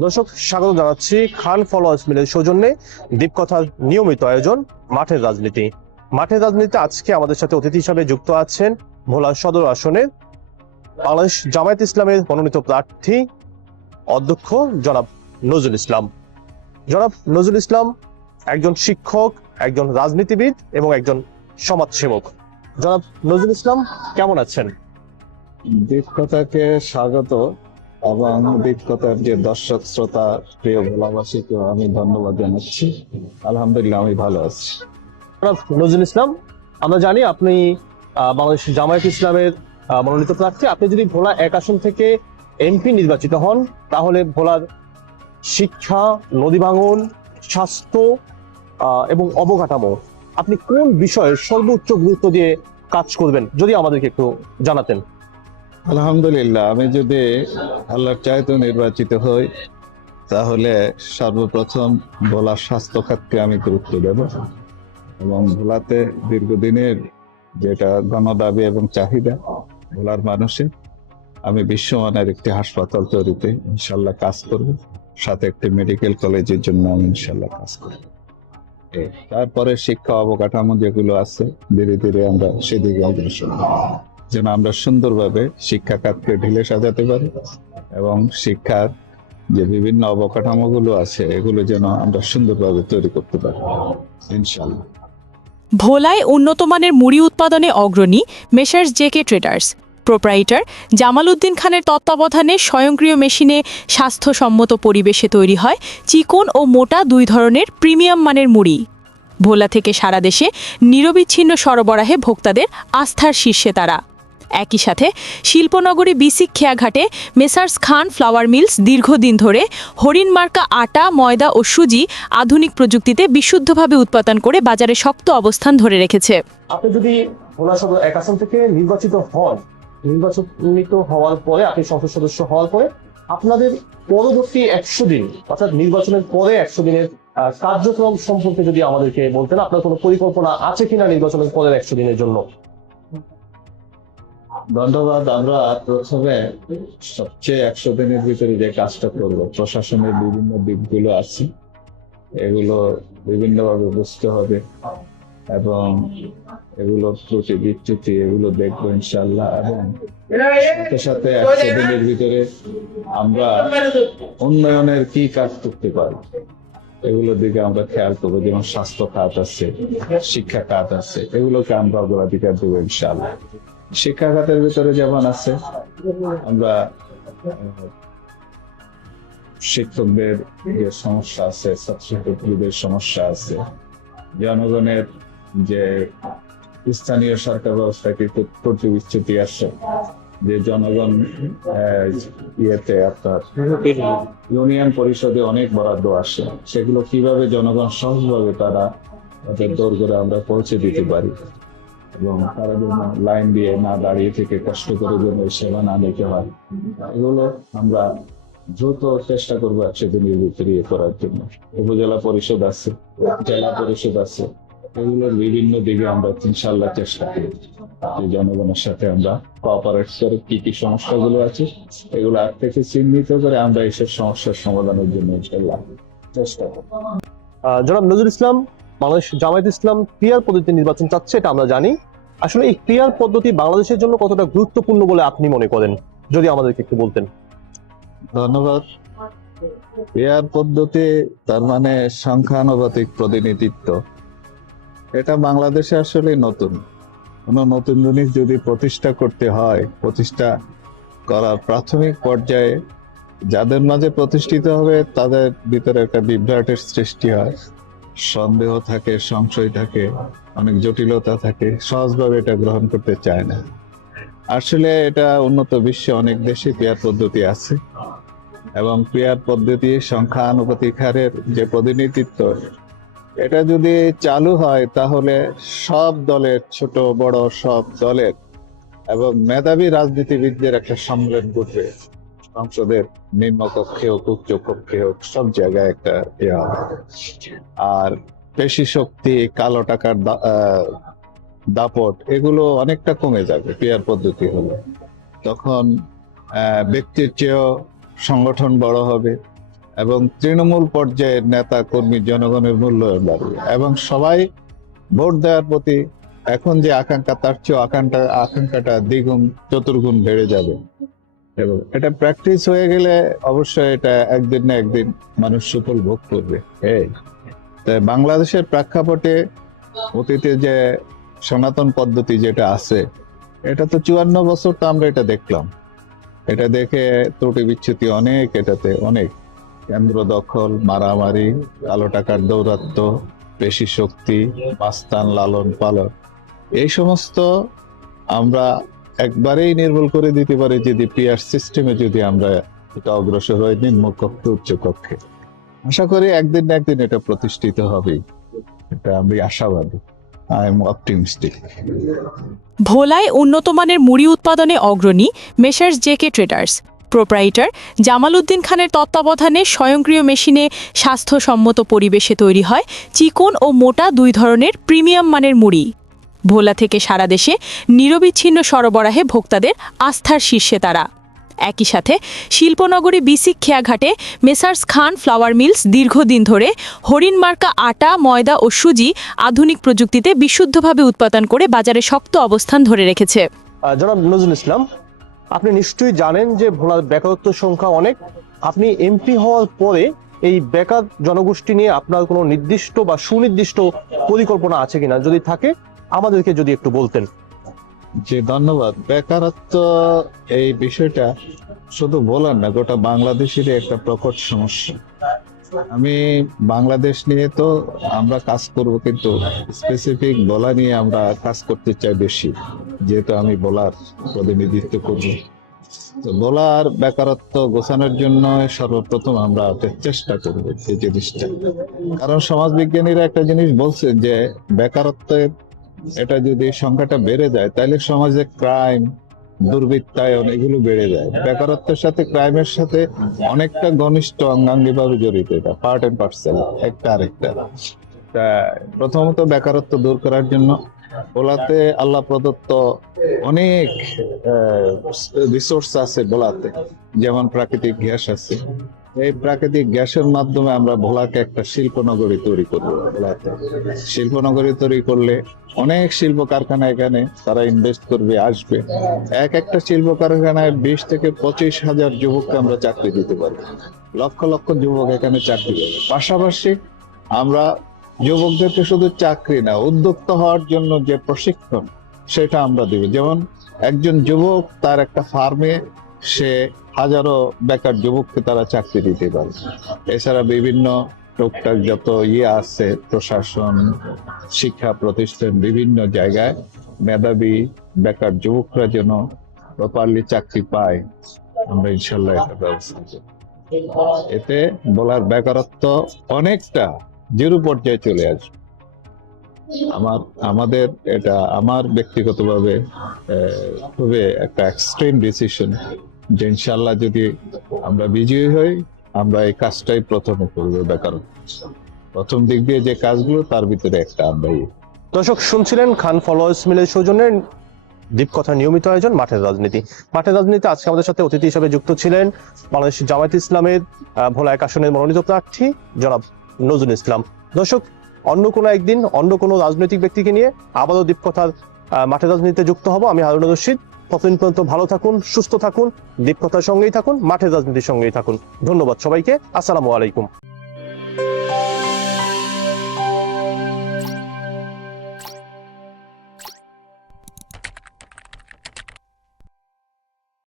দর্শক, স্বাগত জানাচ্ছি খান ফলোয়ার্স মিলের সৌজন্যে দীপকথার নিয়মিত আয়োজন মাঠের রাজনীতি। মাঠের রাজনীতিতে আজকে আমাদের সাথে অতিথি হিসাবে যুক্ত আছেন ভোলা সদর আসনের বাংলাদেশ জামায়াত ইসলামের মনোনীত প্রার্থী অধ্যক্ষ জনাব নজরুল ইসলাম। জনাব নজরুল ইসলাম একজন শিক্ষক, একজন রাজনীতিবিদ এবং একজন সমাজসেবক। জনাব নজরুল ইসলাম, কেমন আছেন? দীপকথাকে স্বাগত এবং দীপকথার যে দর্শক শ্রোতা প্রিয় ভোলাবাসীকে আমি ধন্যবাদ জানাচ্ছি। আলহামদুলিল্লাহ, আমি ভালো আছি। জনাব নজরুল ইসলাম, আমরা জানি আপনি বাংলাদেশ জামায়াত ইসলামের মনোনীত প্রার্থী। আপনি যদি ভোলা 1 আসন থেকে এমপি নির্বাচিত হন, তাহলে ভোলার শিক্ষা, নদী ভাঙন, স্বাস্থ্য এবং অবকাঠামো, আপনি কোন বিষয়ে সর্বোচ্চ গুরুত্ব দিয়ে কাজ করবেন যদি আমাদেরকে একটু জানাতেন। আলহামদুলিল্লাহ, আমি যদি আল্লাহর চাইতে নির্বাচিত হই তাহলে সর্বপ্রথম ভোলার স্বাস্থ্য খাতকে আমি গুরুত্ব দেব এবং ভোলাতে দীর্ঘদিনের যেটা গণদাবি এবং চাহিদা ভোলার মানুষের, আমি বিশ্বমানের একটি হাসপাতাল তৈরিতে ইনশাল্লাহ কাজ করব, সাথে একটি মেডিকেল কলেজের জন্য আমি ইনশাল্লাহ কাজ করব। তারপরে শিক্ষা অবকাঠামো যেগুলো আছে ধীরে ধীরে আমরা সেদিকে অগ্রসর হব, যেন আমরা সুন্দরভাবে শিক্ষা খাতকে ঢেলে সাজাতে পারি এবং শিক্ষার যে বিভিন্ন অবকাঠামো গুলো আছে এগুলো যেন আমরা সুন্দরভাবে তৈরি করতে পারি ইনশাল্লাহ। ভোলায় উন্নত মানের মুড়ি উৎপাদনে অগ্রণী messrs JK traders. Proprietor Jamal Uddin খানের তত্ত্বাবধানে স্বয়ংক্রিয় মেশিনে স্বাস্থ্যসম্মত পরিবেশে তৈরি হয় চিকন ও মোটা 2 ধরনের প্রিমিয়াম মানের মুড়ি। ভোলা থেকে সারা দেশে নিরবিচ্ছিন্ন সরবরাহে ভোক্তাদের আস্থার শীর্ষে তারা। একই সাথে শিল্পনগরী বিসিক খেয়াঘাটে মেসার্স খান ফ্লাওয়ার মিলস দীর্ঘদিন ধরে হরিণমার্কা আটা, ময়দা ও সুজি আধুনিক প্রযুক্তিতে বিশুদ্ধভাবে উৎপাদন করে বাজারে শক্ত অবস্থান ধরে রেখেছে। আপনি যদি ভোলা সদর 1 আসন থেকে নির্বাচিত হন, নির্বাচিত হওয়ার পরে, আপনি সংসদ সদস্য হওয়ার পরে আপনাদের পরবর্তী 100 দিন, অর্থাৎ নির্বাচনের পরে 100 দিনের কার্যক্রম সম্পর্কে যদি আমাদেরকে বলতেন, আপনার কোনো পরিকল্পনা আছে কিনা নির্বাচনের পরের 100 দিনের জন্য? ধন্যবাদ। আমরা প্রথমে সবচেয়ে 100 দিনের ভিতরে যে কাজটা করবো, প্রশাসনের বিভিন্ন দিকগুলো আছে এগুলো বিভিন্নভাবে বুঝতে হবে এবং এগুলোর ত্রুটি বিচ্যুতি এগুলো দেখবো ইনশাল্লাহ, এবং সাথে সাথে 100 দিনের ভিতরে আমরা উন্নয়নের কি কাজ করতে পারি এগুলোর দিকে আমরা খেয়াল করবো। যেমন স্বাস্থ্য খাত আছে, শিক্ষা খাত আছে, এগুলোকে আমরা অগ্রাধিকার দেবো ইনশাল্লাহ। শিক্ষা খাতের ভিতরে যেমন আছে, আমরা শিক্ষকদের যে সমস্যা আছে, ছাত্রছাত্রীদের সমস্যা আছে, জনগণের যে স্থানীয় সরকার ব্যবস্থায় কিন্তু ত্রুটি বিচ্যুতি আছে, যে জনগণ ইয়েতে আপনার ইউনিয়ন পরিষদে অনেক বরাদ্দ আসে, সেগুলো কিভাবে জনগণ সহজভাবে তারা তাদের দৌড় করে আমরা পৌঁছে দিতে পারি এবং তারা যেন লাইন দিয়ে না দাঁড়িয়ে থেকে কষ্ট করে যেন সেবা না নিতে হয়, এগুলো আমরা দ্রুত চেষ্টা করবো 100 দিনের ভিতরে ইয়ে করার জন্য। উপজেলা পরিষদ আছে, জেলা পরিষদ আছে, এগুলোর বিভিন্ন দিকে আমরা ইনশাল্লাহ চেষ্টা করি জনগণের সাথে আমরা কোঅপারেট করে কি কি সমস্যাগুলো আছে এগুলো আগ থেকে চিহ্নিত করে আমরা এইসব সমস্যার সমাধানের জন্য ইনশাল্লাহ চেষ্টা করব। জনাব নজরুল ইসলাম, বাংলাদেশ জামায়াত ইসলাম পিআর পদ্ধতিতে নির্বাচন চাচ্ছে, এটা আমরা জানি। আসলে এই পিআর পদ্ধতি বাংলাদেশের জন্য কতটা গুরুত্বপূর্ণ বলে আপনি মনে করেন, যদি আমাদেরকে একটু বলতেন। ধন্যবাদ। পিআর পদ্ধতি তার মানে সংখ্যানুপাতিক প্রতিনিধিত্ব, এটা বাংলাদেশে আসলে নতুন। কোন নতুন জিনিস যদি প্রতিষ্ঠা করতে হয়, প্রতিষ্ঠা করার প্রাথমিক পর্যায়ে যাদের মাঝে প্রতিষ্ঠিত হবে তাদের ভিতরে একটা বিভ্রাটের সৃষ্টি হয়, সন্দেহ থাকে, সংশয় থাকে, অনেক জটিলতা থাকে, সহজভাবে এটা গ্রহণ করতে চায় না। আসলে এটা উন্নত বিশ্বে অনেক দেশে পিআর পদ্ধতি আছে এবং পিআর পদ্ধতি সংখ্যানুপাতিক হারের যে প্রতিনিধিত্ব, এটা যদি চালু হয় তাহলে সব দলের, ছোট বড় সব দলের এবং মেধাবী রাজনীতিবিদদের একটা সম্মেলন ঘটবে। সংসদের নিম্নকক্ষে হোক, উচ্চ কক্ষে হোক, সব জায়গায় একটা ইয়ে হবে। আর পেশি শক্তি, কালো টাকার দাপট এগুলো অনেকটা কমে যাবে পিআর পদ্ধতি হলে। তখন ব্যক্তির চেয়েও সংগঠন বড় হবে, এবং তৃণমূল পর্যায়ের নেতা কর্মী জনগণের মূল্যায়ন বাড়বে এবং সবাই ভোট দেওয়ার প্রতি এখন যে আকাঙ্ক্ষা তার চেয়ে আকাঙ্ক্ষাটা দ্বিগুণ চতুর্গুণ বেড়ে যাবে। এবং এটা প্র্যাকটিস হয়ে গেলে অবশ্যই এটা একদিন না একদিন মানুষ সুফল ভোগ করবে। তাই বাংলাদেশের প্রেক্ষাপটে অতীতে যে সনাতন পদ্ধতি যেটা আছে, এটা তো 54 বছর তো আমরা এটা দেখলাম। এটা দেখে ত্রুটি বিচ্যুতি অনেক, এটাতে অনেক কেন্দ্র দখল, মারামারি, কালো টাকার দৌরাত্ম্য, পেশি শক্তি, মাস্তান লালন পালন, এই সমস্ত আমরা একবারেই নির্মূল করে দিতে পারি যদি পিয়ার সিস্টেমে যদি আমরা এটা অগ্রসর হই নিম্ন কক্ষে উচ্চ কক্ষে। আশা করি একদিন না একদিন এটা প্রতিষ্ঠিত হবে, এটা আমি আশাবাদী। I am optimistic. ভোলায় উন্নতমানের মুড়ি উৎপাদনে অগ্রণী messrs JK traders. Proprietor Jamaluddin খানের তত্ত্বাবধানে স্বয়ংক্রিয় মেশিনে স্বাস্থ্যসম্মত পরিবেশে তৈরি হয় চিকন ও মোটা দুই ধরনের প্রিমিয়াম মানের মুড়ি। ভোলা থেকে সারা দেশে নিরবিচ্ছিন্ন সরবরাহে ভোক্তাদের আস্থার শীর্ষে তারা। একই সাথে শিল্পনগরী বিসিক খেয়াঘাটে মেসার্স খান ফ্লাওয়ার মিলস দীর্ঘদিন ধরে হরিণমার্কা আটা, ময়দা ও সুজি আধুনিক প্রযুক্তিতে বিশুদ্ধভাবে উৎপাদন করে বাজারে শক্ত অবস্থান ধরে রেখেছে। জনাব নজরুল ইসলাম, আপনি নিশ্চয়ই জানেন যে ভোলার বেকারত্ব সংখ্যা অনেক। আপনি এমপি হওয়ার পরে এই বেকার জনগোষ্ঠী নিয়ে আপনার কোনো নির্দিষ্ট বা সুনির্দিষ্ট পরিকল্পনা আছে কিনা, যদি থাকে আমাদেরকে যদি একটু বলতেন। জি ধন্যবাদ। বেকারত্ব এই বিষয়টা শুধু বলার না, গোটা বাংলাদেশের একটা প্রকট সমস্যা। আমি বাংলাদেশ নিয়ে তো আমরা কাজ করব, কিন্তু স্পেসিফিক বলা নিয়ে আমরা কাজ করতে চাই বেশি, যেহেতু আমি বলার প্রতিনিধিত্ব করব। তো বলার বেকারত্ব গোছানোর জন্য সর্বপ্রথম আমরা চেষ্টা করব এই জিনিসটা। কারণ সমাজবিজ্ঞানীরা একটা জিনিস বলছে যে বেকারত্বের এটা যদি সংখ্যাটা বেড়ে যায় তাহলে সমাজে ক্রাইম, দুর্বৃত্তায়ন এগুলো বেড়ে যায়। বেকারত্বের সাথে ক্রাইমের সাথে অনেকটা ঘনিষ্ঠ অঙ্গাঙ্গিভাবে জড়িত, এটা পার্ট এন্ড পার্সেল, একটা আরেকটা। তা প্রথমত বেকারত্ব দূর করার জন্য ভোলাতে আল্লাহ প্রদত্ত অনেক রিসোর্স আছে ভোলাতে, যেমন প্রাকৃতিক গ্যাস আছে। এই প্রাকৃতিক গ্যাসের মাধ্যমে আমরা ভোলাকে একটা শিল্পনগরী তৈরি করবো। ভোলাতে শিল্পনগরী তৈরি করলে অনেক শিল্প কারখানা এখানে তারা ইনভেস্ট করবে, আসবে। একটা শিল্প কারখানায় 20 থেকে 25 হাজার যুবককে আমরা চাকরি দিতে পারবো। লক্ষ লক্ষ যুবক এখানে চাকরি পাবে। পাশাপাশি আমরা যুবকদেরকে শুধু চাকরি না, উদ্যোক্তা হওয়ার জন্য যে প্রশিক্ষণ সেটা আমরা দিব। যেমন একজন যুবক তার একটা ফার্মে সে হাজারো বেকার যুবককে তারা চাকরি দিতে পারে। এছাড়া বিভিন্ন টুকটাক যত আছে প্রশাসন, শিক্ষা প্রতিষ্ঠান, বিভিন্ন জায়গায় মেধাবী বেকার যুবকরা যেন প্রপারলি চাকরি পায়, আমরা ইনশাল্লাহ একটা ব্যবস্থা করব। এতে বলার বেকারত্ব অনেকটা জিরো পর্যায়ে চলে আসবে। আমাদের এটা আমার ব্যক্তিগতভাবে খুবই একটা এক্সট্রিম ডিসিশন যে ইনশাল্লাহ যদি আমরা বিজয়ী হই, আমরা এই কাজটাই প্রথমে করবো। বেকারত্ব প্রথম দিক দিয়ে যে কাজগুলো তার ভিতরে একটা আমরাই। দর্শক শুনছিলেন খান ফলোয়ার্স মিলের সৌজন্যে দীপকথা নিয়মিত আয়োজন মাঠের রাজনীতি। মাঠের রাজনীতি আজকে আমাদের সাথে অতিথি হিসেবে যুক্ত ছিলেন বাংলাদেশ জামায়াত ইসলামের ভোলা 1 আসনের মনোনীত প্রার্থী জনাব নজরুল ইসলাম। দর্শক, অন্য কোনো একদিন অন্য কোনো রাজনৈতিক ব্যক্তিকে নিয়ে আবারও দীপকথার মাঠের রাজনীতিতে যুক্ত হব। আমি হারুন রশিদ। ততদিন পর্যন্ত ভালো থাকুন, সুস্থ থাকুন, দীপকথার সঙ্গেই থাকুন, মাঠের রাজনীতির সঙ্গেই থাকুন। ধন্যবাদ সবাইকে। আসসালামু আলাইকুম।